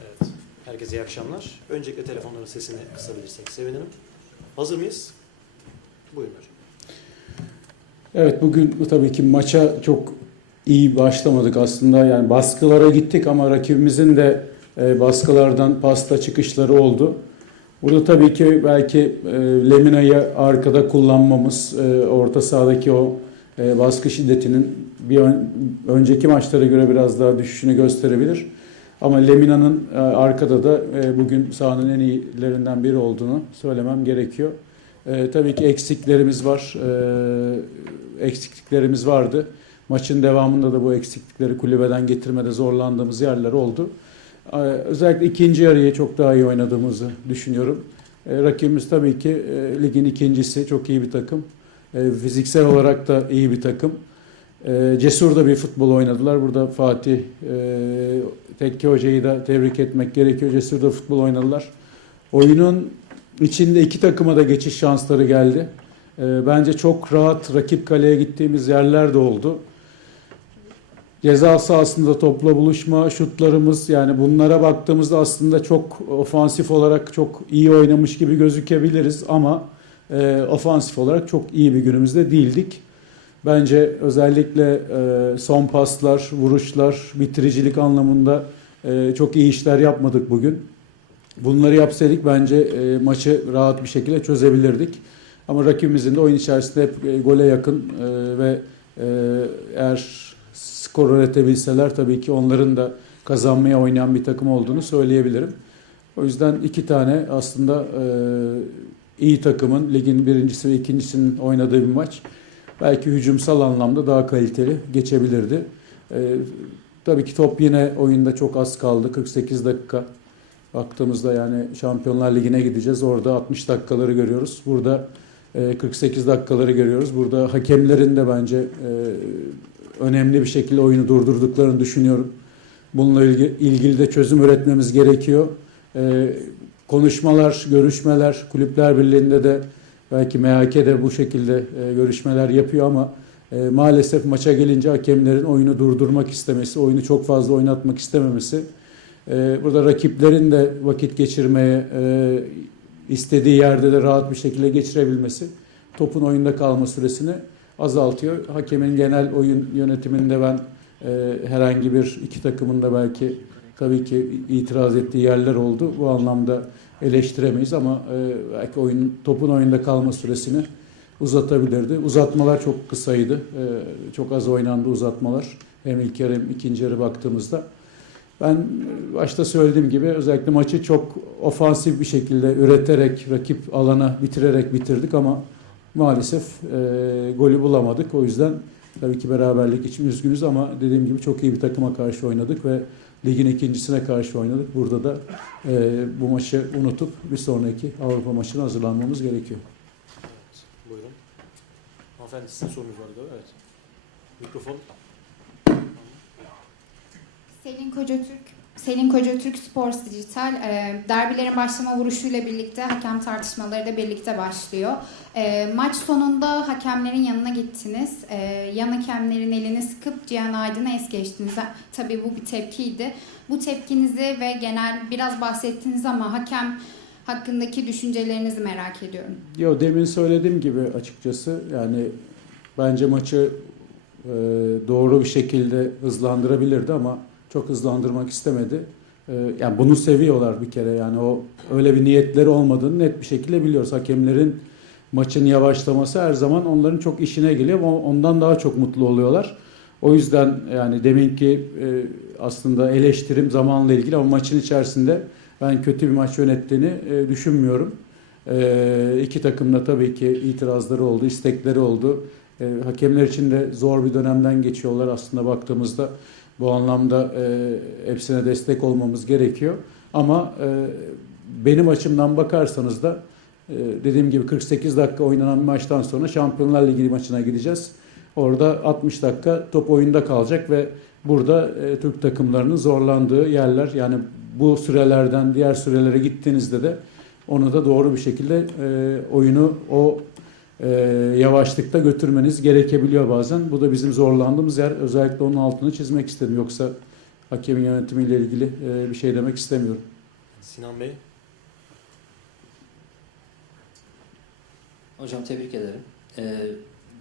Evet, herkese iyi akşamlar. Öncelikle telefonların sesini kısabilirsek sevinirim. Hazır mıyız? Buyurun. Evet bugün bu tabii ki maça çok iyi başlamadık aslında. Yani baskılara gittik ama rakibimizin de e, baskılardan pasta çıkışları oldu. Burada tabii ki belki e, Lemina'yı arkada kullanmamız, e, orta sahadaki o e, baskı şiddetinin bir ön- önceki maçlara göre biraz daha düşüşünü gösterebilir. Ama Lemina'nın e, arkada da e, bugün sahanın en iyilerinden biri olduğunu söylemem gerekiyor. E, tabii ki eksiklerimiz var. E, eksikliklerimiz vardı. Maçın devamında da bu eksiklikleri kulübeden getirmede zorlandığımız yerler oldu. E, özellikle ikinci yarıyı çok daha iyi oynadığımızı düşünüyorum. E, rakibimiz tabii ki e, ligin ikincisi çok iyi bir takım. E, fiziksel olarak da iyi bir takım. E, cesur da bir futbol oynadılar. Burada Fatih e, Tekke Hoca'yı da tebrik etmek gerekiyor. Cesur da futbol oynadılar. Oyunun içinde iki takıma da geçiş şansları geldi. E, bence çok rahat rakip kaleye gittiğimiz yerler de oldu. Ceza sahasında topla buluşma, şutlarımız yani bunlara baktığımızda aslında çok ofansif olarak çok iyi oynamış gibi gözükebiliriz ama e, ofansif olarak çok iyi bir günümüzde değildik. Bence özellikle e, son paslar, vuruşlar, bitiricilik anlamında e, çok iyi işler yapmadık bugün. Bunları yapsaydık bence e, maçı rahat bir şekilde çözebilirdik. Ama rakibimizin de oyun içerisinde hep e, gole yakın e, ve e, eğer skor üretebilseler tabii ki onların da kazanmaya oynayan bir takım olduğunu söyleyebilirim. O yüzden iki tane aslında e, iyi takımın ligin birincisi ve ikincisinin oynadığı bir maç belki hücumsal anlamda daha kaliteli geçebilirdi. E, tabii ki top yine oyunda çok az kaldı. 48 dakika baktığımızda yani Şampiyonlar Ligi'ne gideceğiz. Orada 60 dakikaları görüyoruz. Burada e, 48 dakikaları görüyoruz. Burada hakemlerin de bence e, önemli bir şekilde oyunu durdurduklarını düşünüyorum. Bununla ilgili, de çözüm üretmemiz gerekiyor. Konuşmalar, görüşmeler, kulüpler birliğinde de belki MHK bu şekilde e, görüşmeler yapıyor ama e, maalesef maça gelince hakemlerin oyunu durdurmak istemesi, oyunu çok fazla oynatmak istememesi, e, burada rakiplerin de vakit geçirmeye e, istediği yerde de rahat bir şekilde geçirebilmesi, topun oyunda kalma süresini azaltıyor. Hakemin genel oyun yönetiminde ben e, herhangi bir iki takımın da belki tabii ki itiraz ettiği yerler oldu. Bu anlamda eleştiremeyiz ama e, belki oyun topun oyunda kalma süresini uzatabilirdi. Uzatmalar çok kısaydı. E, çok az oynandı uzatmalar. Hem ilk yarı hem ikinci yarı baktığımızda. Ben başta söylediğim gibi özellikle maçı çok ofansif bir şekilde üreterek, rakip alana bitirerek bitirdik ama maalesef e, golü bulamadık. O yüzden tabii ki beraberlik için üzgünüz ama dediğim gibi çok iyi bir takıma karşı oynadık ve ligin ikincisine karşı oynadık. Burada da e, bu maçı unutup bir sonraki Avrupa maçına hazırlanmamız gerekiyor. Evet, buyurun. Hanımefendi sizin sorunuz vardı. Evet. Mikrofon. Selin Kocatürk Selin Kocatürk Sports Dijital e, derbilerin başlama vuruşuyla birlikte hakem tartışmaları da birlikte başlıyor. E, maç sonunda hakemlerin yanına gittiniz. E, yan hakemlerin elini sıkıp Cihan Aydın'a es geçtiniz. Tabii bu bir tepkiydi. Bu tepkinizi ve genel biraz bahsettiniz ama hakem hakkındaki düşüncelerinizi merak ediyorum. Yo demin söylediğim gibi açıkçası yani bence maçı e, doğru bir şekilde hızlandırabilirdi ama çok hızlandırmak istemedi. E, yani bunu seviyorlar bir kere yani o öyle bir niyetleri olmadığını net bir şekilde biliyoruz. Hakemlerin maçın yavaşlaması her zaman onların çok işine geliyor ondan daha çok mutlu oluyorlar. O yüzden yani deminki e, aslında eleştirim zamanla ilgili ama maçın içerisinde ben kötü bir maç yönettiğini e, düşünmüyorum. E, iki takım da tabii ki itirazları oldu, istekleri oldu. Hakemler için de zor bir dönemden geçiyorlar aslında baktığımızda. Bu anlamda e, hepsine destek olmamız gerekiyor. Ama e, benim açımdan bakarsanız da e, dediğim gibi 48 dakika oynanan bir maçtan sonra Şampiyonlar Ligi maçına gideceğiz. Orada 60 dakika top oyunda kalacak ve burada e, Türk takımlarının zorlandığı yerler yani bu sürelerden diğer sürelere gittiğinizde de onu da doğru bir şekilde e, oyunu o e, yavaşlıkta götürmeniz gerekebiliyor bazen. Bu da bizim zorlandığımız yer. Özellikle onun altını çizmek istedim. Yoksa hakemin yönetimiyle ilgili e, bir şey demek istemiyorum. Sinan Bey, Hocam tebrik ederim. Ee,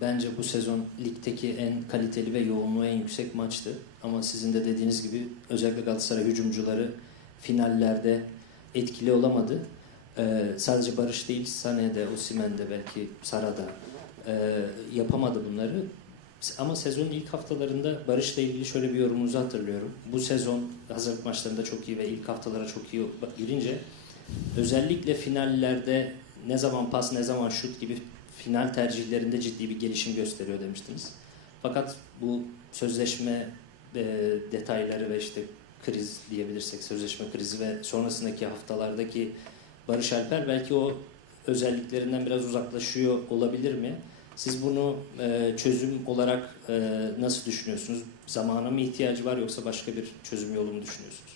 bence bu sezon ligdeki en kaliteli ve yoğunluğu en yüksek maçtı. Ama sizin de dediğiniz gibi özellikle Galatasaray hücumcuları finallerde etkili olamadı. Ee, sadece Barış değil, Sane'de, Osimhen'de belki Sara'da e, yapamadı bunları. Ama sezonun ilk haftalarında Barış'la ilgili şöyle bir yorumunuzu hatırlıyorum. Bu sezon hazırlık maçlarında çok iyi ve ilk haftalara çok iyi girince özellikle finallerde ne zaman pas ne zaman şut gibi final tercihlerinde ciddi bir gelişim gösteriyor demiştiniz. Fakat bu sözleşme e, detayları ve işte kriz diyebilirsek sözleşme krizi ve sonrasındaki haftalardaki Barış Alper belki o özelliklerinden biraz uzaklaşıyor olabilir mi? Siz bunu e, çözüm olarak e, nasıl düşünüyorsunuz? Zamana mı ihtiyacı var yoksa başka bir çözüm yolu mu düşünüyorsunuz?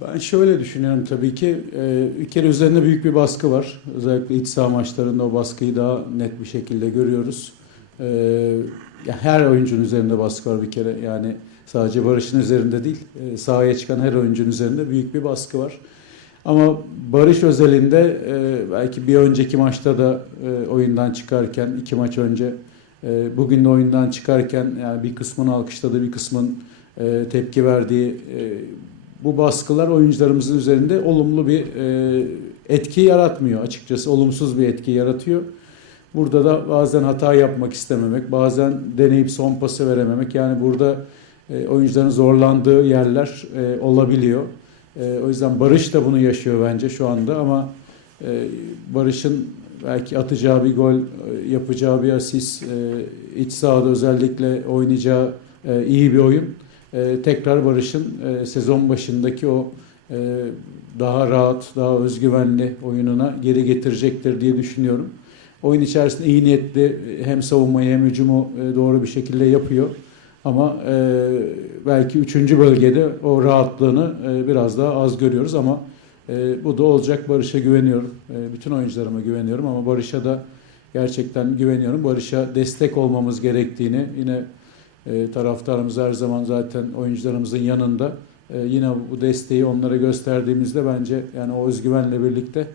Ben şöyle düşünüyorum tabii ki. e, Bir kere üzerinde büyük bir baskı var. Özellikle iç saha maçlarında o baskıyı daha net bir şekilde görüyoruz. E, Her oyuncunun üzerinde baskı var bir kere. Yani sadece Barış'ın üzerinde değil. e, Sahaya çıkan her oyuncunun üzerinde büyük bir baskı var. Ama Barış özelinde e, belki bir önceki maçta da e, oyundan çıkarken, iki maç önce e, bugün de oyundan çıkarken yani bir kısmını alkışladı, bir kısmın e, tepki verdiği bu baskılar oyuncularımızın üzerinde olumlu bir etki yaratmıyor açıkçası. Olumsuz bir etki yaratıyor. Burada da bazen hata yapmak istememek, bazen deneyip son pası verememek. Yani burada oyuncuların zorlandığı yerler olabiliyor. E, o yüzden Barış da bunu yaşıyor bence şu anda ama e, Barış'ın belki atacağı bir gol, e, yapacağı bir asist, e, iç sahada özellikle oynayacağı e, iyi bir oyun e, tekrar Barış'ın e, sezon başındaki o e, daha rahat, daha özgüvenli oyununa geri getirecektir diye düşünüyorum. Oyun içerisinde iyi niyetli hem savunmayı hem hücumu e, doğru bir şekilde yapıyor. Ama e, belki üçüncü bölgede o rahatlığını e, biraz daha az görüyoruz ama e, bu da olacak. Barış'a güveniyorum. E, bütün oyuncularıma güveniyorum ama Barış'a da gerçekten güveniyorum. Barış'a destek olmamız gerektiğini yine e, taraftarımız her zaman zaten oyuncularımızın yanında. E, yine bu desteği onlara gösterdiğimizde bence yani o özgüvenle birlikte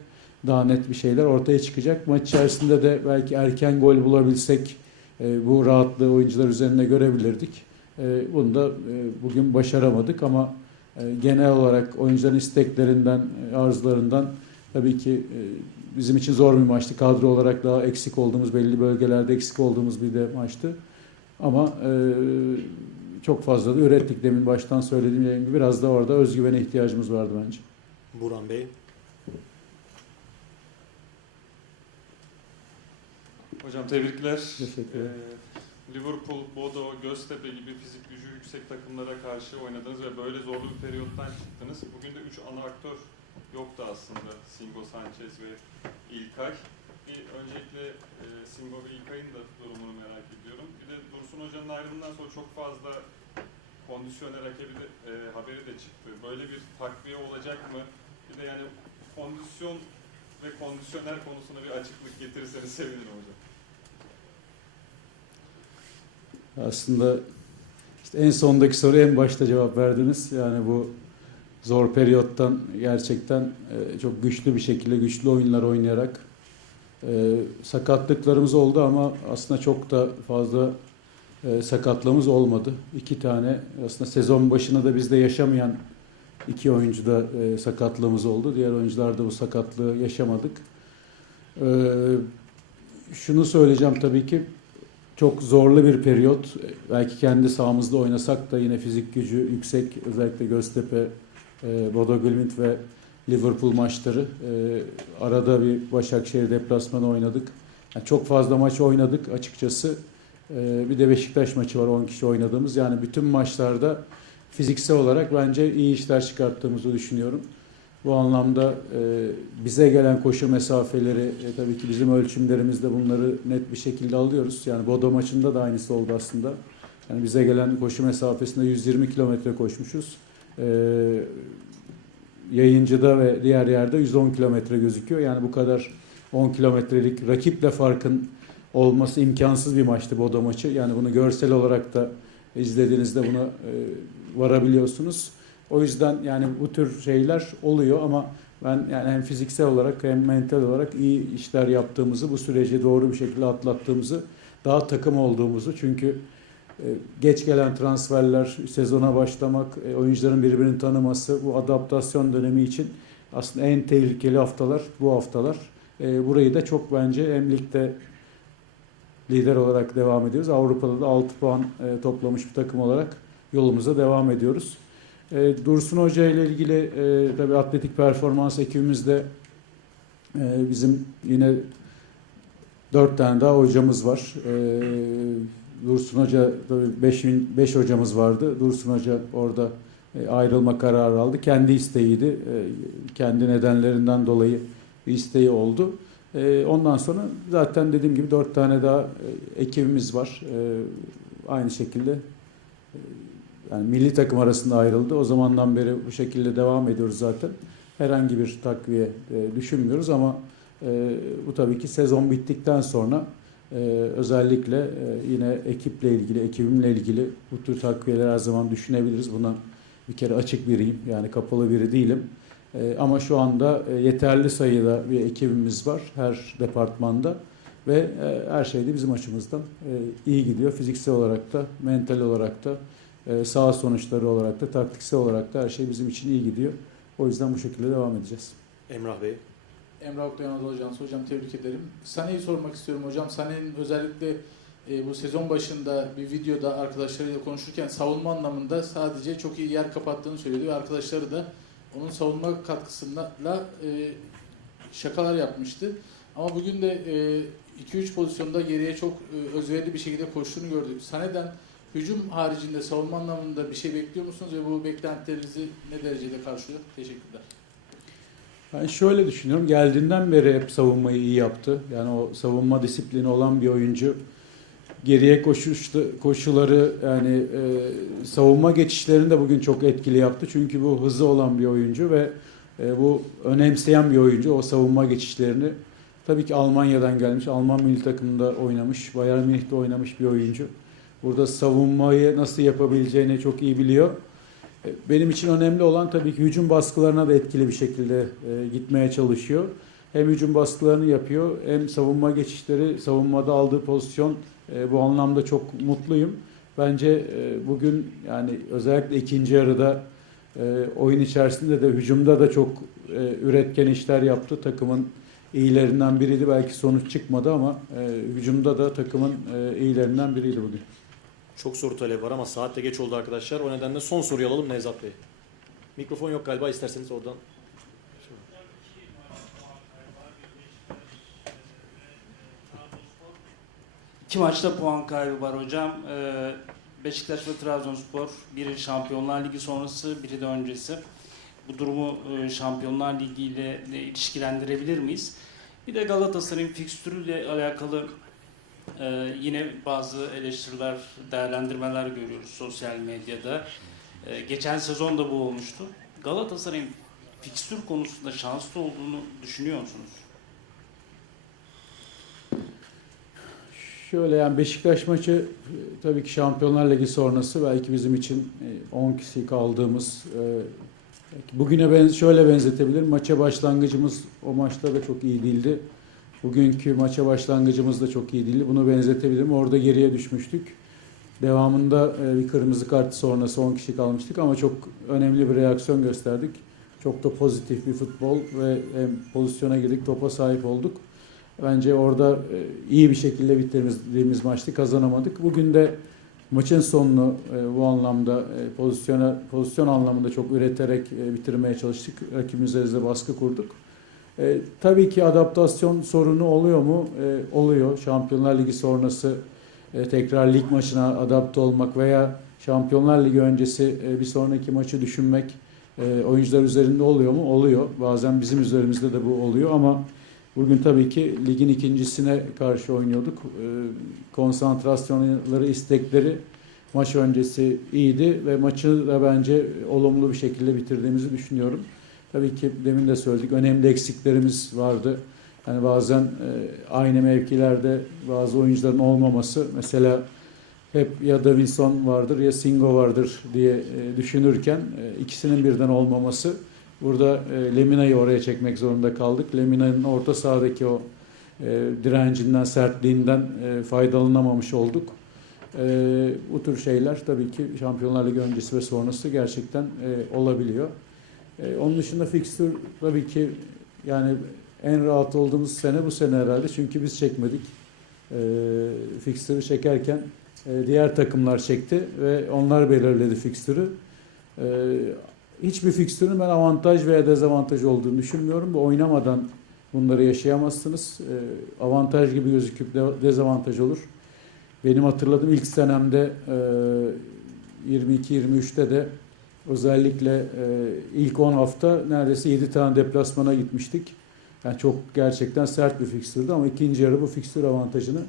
daha net bir şeyler ortaya çıkacak. Maç içerisinde de belki erken gol bulabilsek e, bu rahatlığı oyuncular üzerinde görebilirdik. E, bunu da e, bugün başaramadık ama e, genel olarak oyuncuların isteklerinden, arzularından tabii ki e, bizim için zor bir maçtı. Kadro olarak daha eksik olduğumuz, belli bölgelerde eksik olduğumuz bir de maçtı. Ama e, çok fazla da ürettik demin baştan söylediğim gibi biraz da orada özgüvene ihtiyacımız vardı bence. Burhan Bey, Hocam tebrikler. Teşekkür ederim. Ee, Liverpool, Bodo, Göztepe gibi fizik gücü yüksek takımlara karşı oynadınız ve böyle zorlu bir periyottan çıktınız. Bugün de 3 ana aktör yoktu aslında. Singo, Sanchez ve İlkay. Bir öncelikle e, Singo ve İlkay'ın da durumunu merak ediyorum. Bir de Dursun Hoca'nın ayrılığından sonra çok fazla kondisyoner rakibi de, e, haberi de çıktı. Böyle bir takviye olacak mı? Bir de yani kondisyon ve kondisyoner konusuna bir açıklık getirirseniz sevinirim hocam. Aslında işte en sondaki soruya en başta cevap verdiniz. Yani bu zor periyottan gerçekten e, çok güçlü bir şekilde güçlü oyunlar oynayarak e, sakatlıklarımız oldu ama aslında çok da fazla e, sakatlığımız olmadı. İki tane aslında sezon başına da bizde yaşamayan iki oyuncu da e, sakatlığımız oldu. Diğer oyuncularda bu sakatlığı yaşamadık. Şunu söyleyeceğim tabii ki çok zorlu bir periyot. Belki kendi sahamızda oynasak da yine fizik gücü yüksek. Özellikle Göztepe, e, Bodo Glimt ve Liverpool maçları. E, arada bir Başakşehir deplasmanı oynadık. Yani çok fazla maç oynadık açıkçası. E, bir de Beşiktaş maçı var 10 kişi oynadığımız. Yani bütün maçlarda fiziksel olarak bence iyi işler çıkarttığımızı düşünüyorum. Bu anlamda e, bize gelen koşu mesafeleri e, tabii ki bizim ölçümlerimizde bunları net bir şekilde alıyoruz. Yani Bodo maçında da aynısı oldu aslında. Yani bize gelen koşu mesafesinde 120 kilometre koşmuşuz. E, yayıncıda ve diğer yerde 110 kilometre gözüküyor. Yani bu kadar 10 kilometrelik rakiple farkın olması imkansız bir maçtı Bodo maçı. Yani bunu görsel olarak da izlediğinizde buna varabiliyorsunuz. O yüzden yani bu tür şeyler oluyor ama ben yani hem fiziksel olarak hem mental olarak iyi işler yaptığımızı, bu süreci doğru bir şekilde atlattığımızı, daha takım olduğumuzu çünkü e, geç gelen transferler, sezona başlamak, e, oyuncuların birbirini tanıması, bu adaptasyon dönemi için aslında en tehlikeli haftalar bu haftalar. E, Burayı da çok bence hem ligde lider olarak devam ediyoruz. Avrupa'da da 6 puan toplamış bir takım olarak yolumuza devam ediyoruz. E, Dursun Hoca ile ilgili e, tabii atletik performans ekibimizde e, bizim yine dört tane daha hocamız var. E, Dursun Hoca tabii 5 beş hocamız vardı. Dursun Hoca orada e, ayrılma kararı aldı. Kendi isteğiydi. E, kendi nedenlerinden dolayı isteği oldu. E, ondan sonra zaten dediğim gibi dört tane daha e, ekibimiz var. E, aynı şekilde e, yani milli takım arasında ayrıldı. O zamandan beri bu şekilde devam ediyoruz zaten. Herhangi bir takviye e, düşünmüyoruz ama e, bu tabii ki sezon bittikten sonra e, özellikle e, yine ekiple ilgili, ekibimle ilgili bu tür takviyeler her zaman düşünebiliriz. Buna bir kere açık biriyim. Yani kapalı biri değilim. E, ama şu anda e, yeterli sayıda bir ekibimiz var her departmanda ve e, her şey de bizim açımızdan e, iyi gidiyor. Fiziksel olarak da, mental olarak da, e, sağ sonuçları olarak da, taktiksel olarak da her şey bizim için iyi gidiyor. O yüzden bu şekilde devam edeceğiz. Emrah Bey. Emrah Oktay Anadolu Ajansı hocam tebrik ederim. Sane'yi sormak istiyorum hocam. Sane'nin özellikle e, bu sezon başında bir videoda arkadaşlarıyla konuşurken savunma anlamında sadece çok iyi yer kapattığını söyledi ve arkadaşları da onun savunma katkısıyla e, şakalar yapmıştı. Ama bugün de e, 2-3 pozisyonda geriye çok e, özverili bir şekilde koştuğunu gördük. Sane'den hücum haricinde savunma anlamında bir şey bekliyor musunuz ve bu beklentilerinizi ne derecede karşılıyor? Teşekkürler. Ben şöyle düşünüyorum. Geldiğinden beri hep savunmayı iyi yaptı. Yani o savunma disiplini olan bir oyuncu. Geriye koşuştu, koşuları yani e, savunma geçişlerini de bugün çok etkili yaptı. Çünkü bu hızı olan bir oyuncu ve e, bu önemseyen bir oyuncu o savunma geçişlerini. Tabii ki Almanya'dan gelmiş, Alman milli takımında oynamış, Bayern Münih'te oynamış bir oyuncu. Burada savunmayı nasıl yapabileceğini çok iyi biliyor. E, Benim için önemli olan tabii ki hücum baskılarına da etkili bir şekilde e, gitmeye çalışıyor. Hem hücum baskılarını yapıyor hem savunma geçişleri, savunmada aldığı pozisyon e, bu anlamda çok mutluyum. Bence bugün yani özellikle ikinci yarıda oyun içerisinde de hücumda da çok üretken işler yaptı. Takımın iyilerinden biriydi. Belki sonuç çıkmadı ama hücumda da takımın iyilerinden biriydi bugün. Çok soru talebi var ama saat de geç oldu arkadaşlar. O nedenle son soruyu alalım Nevzat Bey. Mikrofon yok galiba isterseniz oradan. İki maçta puan kaybı var hocam. Ee, Beşiktaş ve Trabzonspor biri Şampiyonlar Ligi sonrası, biri de öncesi. Bu durumu e, Şampiyonlar Ligi ile ilişkilendirebilir miyiz? Bir de Galatasaray'ın fikstürüyle alakalı e, yine bazı eleştiriler, değerlendirmeler görüyoruz sosyal medyada. E, geçen sezon da bu olmuştu. Galatasaray'ın fikstür konusunda şanslı olduğunu düşünüyor musunuz? Şöyle yani Beşiktaş maçı e, tabii ki Şampiyonlar Ligi sonrası belki bizim için e, 10 kişi kaldığımız e, bugüne ben şöyle benzetebilirim. Maça başlangıcımız o maçta da çok iyi değildi. Bugünkü maça başlangıcımız da çok iyi değildi. Bunu benzetebilirim. Orada geriye düşmüştük. Devamında e, bir kırmızı kart sonrası 10 kişi kalmıştık ama çok önemli bir reaksiyon gösterdik. Çok da pozitif bir futbol ve hem pozisyona girdik, topa sahip olduk. Bence orada e, iyi bir şekilde bitirdiğimiz maçtı, kazanamadık. Bugün de maçın sonunu e, bu anlamda pozisyona pozisyon anlamında çok üreterek bitirmeye çalıştık. Rakibimize de baskı kurduk. E, tabii ki adaptasyon sorunu oluyor mu? E, oluyor. Şampiyonlar Ligi sonrası e, tekrar lig maçına adapte olmak veya Şampiyonlar Ligi öncesi e, bir sonraki maçı düşünmek e, oyuncular üzerinde oluyor mu? Oluyor. Bazen bizim üzerimizde de bu oluyor ama bugün tabii ki ligin ikincisine karşı oynuyorduk. E, konsantrasyonları, istekleri maç öncesi iyiydi ve maçı da bence olumlu bir şekilde bitirdiğimizi düşünüyorum. Tabii ki demin de söyledik önemli eksiklerimiz vardı. hani bazen e, aynı mevkilerde bazı oyuncuların olmaması mesela hep ya Davinson vardır ya Singo vardır diye e, düşünürken e, ikisinin birden olmaması burada Lemina'yı oraya çekmek zorunda kaldık. Lemina'nın orta sahadaki o direncinden, sertliğinden faydalanamamış olduk. Bu tür şeyler tabii ki Şampiyonlar Ligi öncesi ve sonrası gerçekten olabiliyor. E, onun dışında fikstür tabii ki yani en rahat olduğumuz sene bu sene herhalde çünkü biz çekmedik. E, fikstürü çekerken e, diğer takımlar çekti ve onlar belirledi fikstürü. E, hiçbir fikstürün ben avantaj veya dezavantaj olduğunu düşünmüyorum. Bu oynamadan bunları yaşayamazsınız. E, avantaj gibi gözüküp de dezavantaj olur. Benim hatırladığım ilk senemde e, 22-23'te de özellikle e, ilk 10 hafta neredeyse 7 tane deplasmana gitmiştik. Yani çok gerçekten sert bir fikstürdü ama ikinci yarı bu fikstür avantajını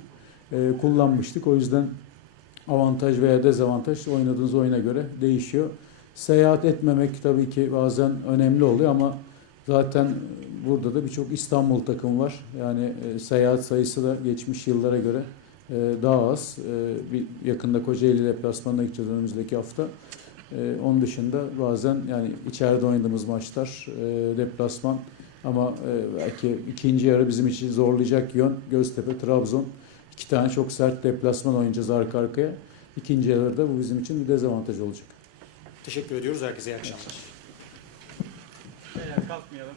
e, kullanmıştık. O yüzden avantaj veya dezavantaj oynadığınız oyuna göre değişiyor. Seyahat etmemek tabii ki bazen önemli oluyor ama zaten burada da birçok İstanbul takım var. Yani e, seyahat sayısı da geçmiş yıllara göre e, daha az. E, bir yakında Kocaeli deplasmanına gideceğiz önümüzdeki hafta. E, onun dışında bazen yani içeride oynadığımız maçlar e, deplasman ama e, belki ikinci yarı bizim için zorlayacak yön Göztepe, Trabzon. İki tane çok sert deplasman oynayacağız arka arkaya. İkinci yarıda bu bizim için bir dezavantaj olacak. Teşekkür ediyoruz. Herkese iyi akşamlar. Beyler kalkmayalım.